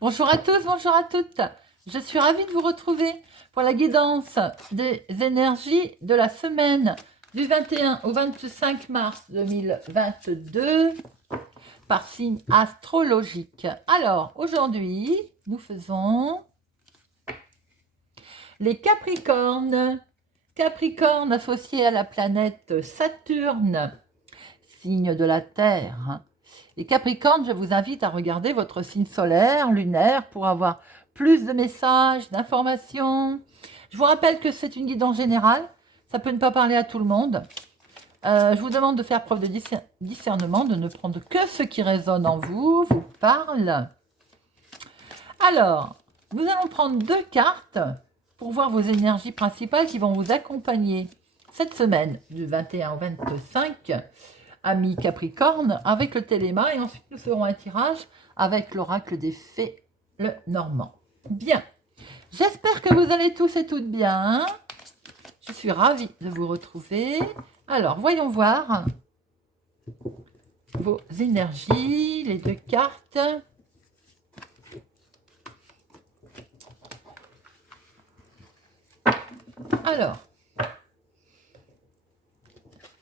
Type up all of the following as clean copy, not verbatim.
Bonjour à tous, bonjour à toutes. Je suis ravie de vous retrouver pour la guidance des énergies de la semaine du 21 au 25 mars 2022 par signe astrologique. Alors, aujourd'hui, nous faisons les Capricornes. Capricorne associé à la planète Saturne, signe de la Terre. Les Capricornes, je vous invite à regarder votre signe solaire, lunaire, pour avoir plus de messages, d'informations. Je vous rappelle que c'est une guidance générale. Ça peut ne pas parler à tout le monde. Je vous demande de faire preuve de discernement, de ne prendre que ce qui résonne en vous, vous parle. Alors, nous allons prendre 2 cartes pour voir vos énergies principales qui vont vous accompagner cette semaine du 21 au 25, amis Capricorne, avec le téléma, et ensuite nous ferons un tirage avec l'oracle des fées, le Normand. Bien, j'espère que vous allez tous et toutes bien. Je suis ravie de vous retrouver. Alors, voyons voir vos énergies, les 2 cartes. Alors,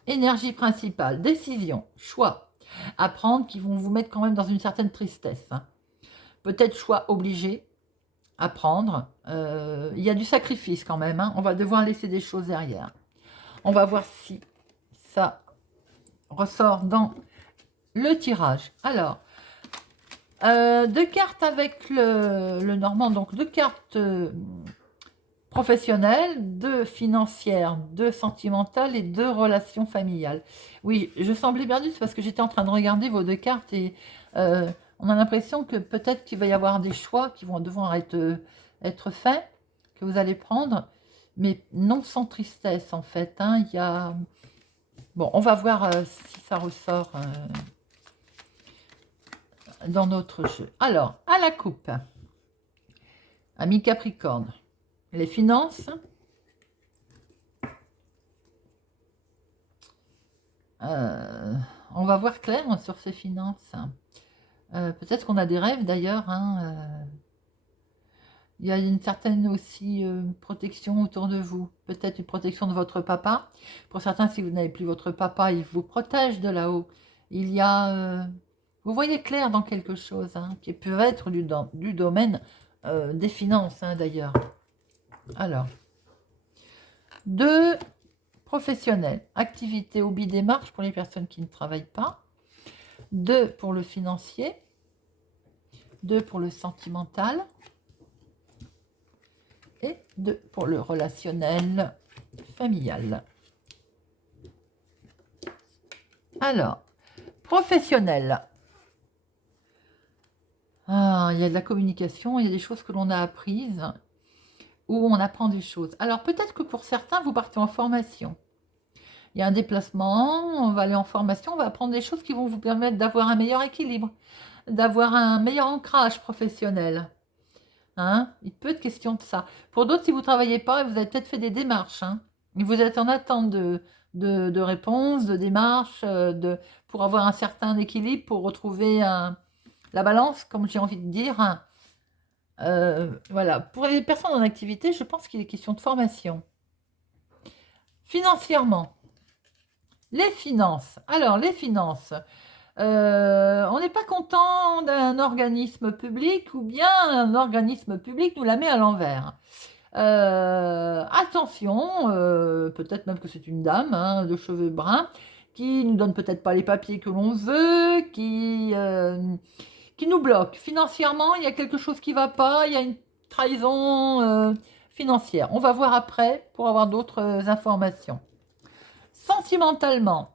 énergie principale, décision, choix, à prendre qui vont vous mettre quand même dans une certaine tristesse. Peut-être choix obligé à prendre. Il y a du sacrifice quand même. On va devoir laisser des choses derrière. On va voir si ça ressort dans le tirage. Alors, 2 cartes avec le Normand, donc 2 cartes professionnelles, 2 financières, 2 sentimentales et 2 relations familiales. Oui, je semblais perdue, c'est parce que j'étais en train de regarder vos 2 cartes et on a l'impression que peut-être qu'il va y avoir des choix qui vont devoir être faits, que vous allez prendre, mais non sans tristesse en fait. Il y a... Bon, on va voir si ça ressort dans notre jeu. Alors, à la coupe, ami Capricorne, les finances, on va voir clair sur ces finances. Peut-être qu'on a des rêves d'ailleurs. Il y a une certaine aussi protection autour de vous. Peut-être une protection de votre papa. Pour certains, si vous n'avez plus votre papa, il vous protège de là-haut. Il y a... vous voyez clair dans quelque chose qui peut être du domaine des finances d'ailleurs. Alors, 2 professionnels. Activité, hobby, démarche pour les personnes qui ne travaillent pas. 2 pour le financier. 2 pour le sentimental. Et 2 pour le relationnel familial. Alors, professionnel. Il y a de la communication, il y a des choses que l'on a apprises, où on apprend des choses. Alors, peut-être que pour certains, vous partez en formation. Il y a un déplacement, on va aller en formation, on va apprendre des choses qui vont vous permettre d'avoir un meilleur équilibre, d'avoir un meilleur ancrage professionnel. Il peut être question de ça. Pour d'autres, si vous ne travaillez pas, vous avez peut-être fait des démarches. Et vous êtes en attente de réponses, de démarches, pour avoir un certain équilibre, pour retrouver la balance, comme j'ai envie de dire. Voilà. Pour les personnes en activité, je pense qu'il est question de formation. Financièrement. Les finances. Alors, les finances. On n'est pas content d'un organisme public ou bien un organisme public nous la met à l'envers. Attention, peut-être même que c'est une dame de cheveux bruns qui nous donne peut-être pas les papiers que l'on veut, qui nous bloque. Financièrement, il y a quelque chose qui ne va pas, il y a une trahison financière. On va voir après pour avoir d'autres informations. Sentimentalement.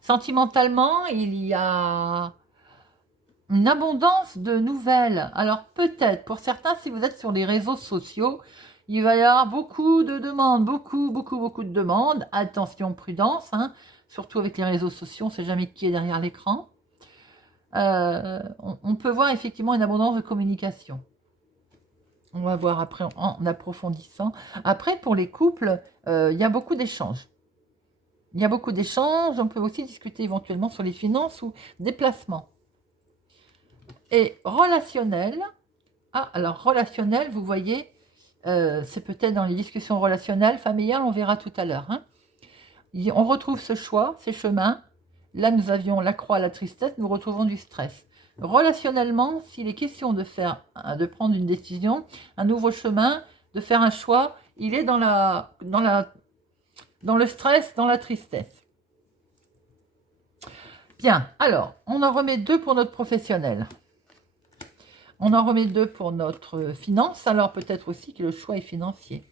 Sentimentalement, il y a une abondance de nouvelles. Alors peut-être, pour certains, si vous êtes sur les réseaux sociaux, il va y avoir beaucoup de demandes, beaucoup de demandes. Attention, prudence, surtout avec les réseaux sociaux, on ne sait jamais qui est derrière l'écran. On peut voir effectivement une abondance de communication. On va voir après en approfondissant. Après, pour les couples, il y a beaucoup d'échanges. Il y a beaucoup d'échanges. On peut aussi discuter éventuellement sur les finances ou des placements. Et relationnel, ah, alors relationnel, vous voyez, c'est peut-être dans les discussions relationnelles, familiales, on verra tout à l'heure. Hein. On retrouve ce choix, ces chemins. Là, nous avions la croix, la tristesse, nous retrouvons du stress. Relationnellement, s'il est question de prendre une décision, un nouveau chemin, de faire un choix, il est dans le stress, dans la tristesse. Bien, alors, on en remet 2 pour notre professionnel. On en remet 2 pour notre finance, alors peut-être aussi que le choix est financier.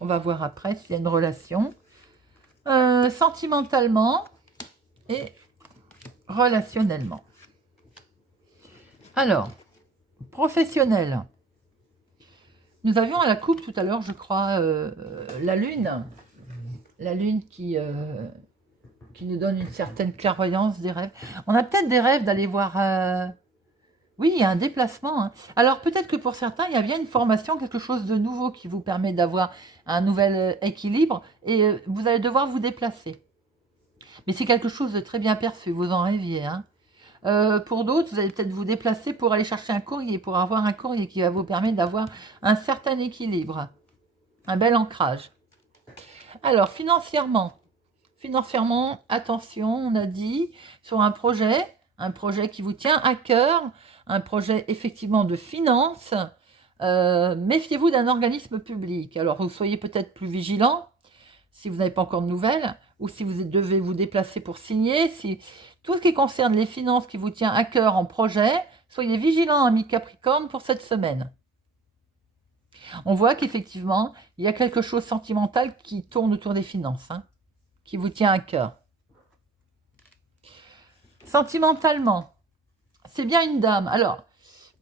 On va voir après s'il y a une relation. Sentimentalement et relationnellement. Alors, professionnel. Nous avions à la coupe tout à l'heure, je crois, la lune. La lune qui nous donne une certaine clairvoyance des rêves. On a peut-être des rêves d'aller voir... Oui, il y a un déplacement. Hein. Alors peut-être que pour certains, il y a bien une formation, quelque chose de nouveau qui vous permet d'avoir un nouvel équilibre et vous allez devoir vous déplacer. Mais c'est quelque chose de très bien perçu, vous en rêviez. Hein. Pour d'autres, vous allez peut-être vous déplacer pour aller chercher un courrier, pour avoir un courrier qui va vous permettre d'avoir un certain équilibre, un bel ancrage. Alors, financièrement, attention, on a dit, sur un projet qui vous tient à cœur, un projet effectivement de finance, méfiez-vous d'un organisme public. Alors, vous soyez peut-être plus vigilant, si vous n'avez pas encore de nouvelles, ou si vous devez vous déplacer pour signer, si tout ce qui concerne les finances qui vous tient à cœur en projet, soyez vigilant, ami Capricorne, pour cette semaine. On voit qu'effectivement, il y a quelque chose de sentimental qui tourne autour des finances, hein, qui vous tient à cœur. Sentimentalement, c'est bien une dame. Alors,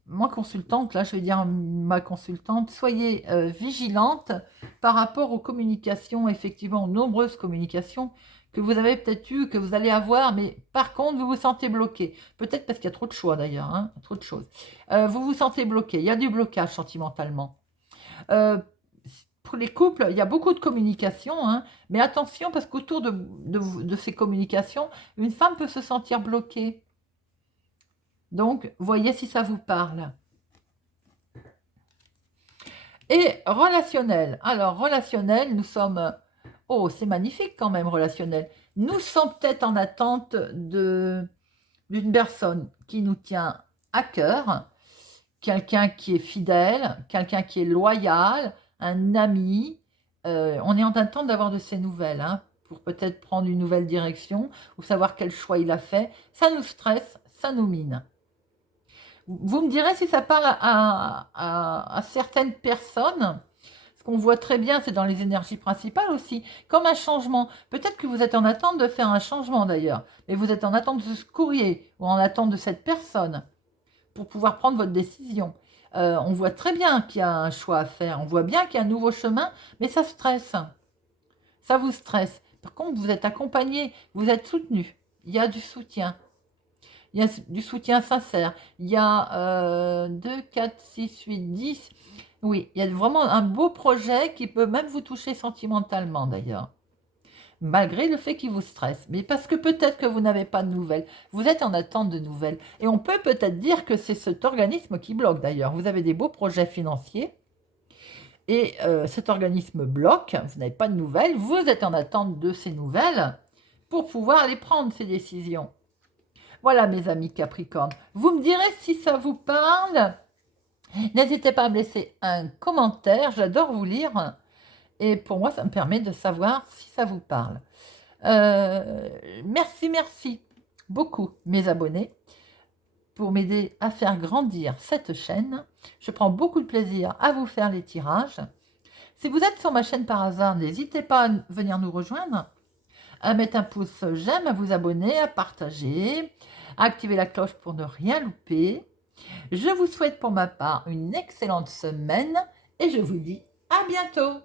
moi, consultante, là, je vais dire ma consultante, soyez vigilante par rapport aux communications, effectivement, aux nombreuses communications que vous avez peut-être eues, que vous allez avoir, mais par contre, vous vous sentez bloqué. Peut-être parce qu'il y a trop de choix, d'ailleurs, hein, trop de choses. Vous vous sentez bloqué, il y a du blocage sentimentalement. Pour les couples, il y a beaucoup de communication, hein, mais attention, parce qu'autour de ces communications, une femme peut se sentir bloquée. Donc, voyez si ça vous parle. Et relationnel. Alors, relationnel, nous sommes... Oh, c'est magnifique quand même, relationnel. Nous sommes peut-être en attente d'une personne qui nous tient à cœur, quelqu'un qui est fidèle, quelqu'un qui est loyal, un ami. On est en attente d'avoir de ces nouvelles, hein, pour peut-être prendre une nouvelle direction ou savoir quel choix il a fait. Ça nous stresse, ça nous mine. Vous me direz si ça parle à certaines personnes. Ce qu'on voit très bien, c'est dans les énergies principales aussi, comme un changement. Peut-être que vous êtes en attente de faire un changement d'ailleurs, mais vous êtes en attente de ce courrier ou en attente de cette personne pour pouvoir prendre votre décision. On voit très bien qu'il y a un choix à faire, on voit bien qu'il y a un nouveau chemin, mais ça stresse. Ça vous stresse. Par contre, vous êtes accompagné, vous êtes soutenu. Il y a du soutien. Il y a du soutien sincère. Il y a 2, 4, 6, 8, 10. Oui, il y a vraiment un beau projet qui peut même vous toucher sentimentalement d'ailleurs. Malgré le fait qu'il vous stresse. Mais parce que peut-être que vous n'avez pas de nouvelles. Vous êtes en attente de nouvelles. Et on peut peut-être dire que c'est cet organisme qui bloque d'ailleurs. Vous avez des beaux projets financiers. Et cet organisme bloque. Vous n'avez pas de nouvelles. Vous êtes en attente de ces nouvelles pour pouvoir aller prendre ces décisions. Voilà mes amis Capricorne. Vous me direz si ça vous parle. N'hésitez pas à me laisser un commentaire. J'adore vous lire. Et pour moi, ça me permet de savoir si ça vous parle. Merci beaucoup mes abonnés pour m'aider à faire grandir cette chaîne. Je prends beaucoup de plaisir à vous faire les tirages. Si vous êtes sur ma chaîne par hasard, n'hésitez pas à venir nous rejoindre, à mettre un pouce j'aime, à vous abonner, à partager, à activer la cloche pour ne rien louper. Je vous souhaite pour ma part une excellente semaine et je vous dis à bientôt.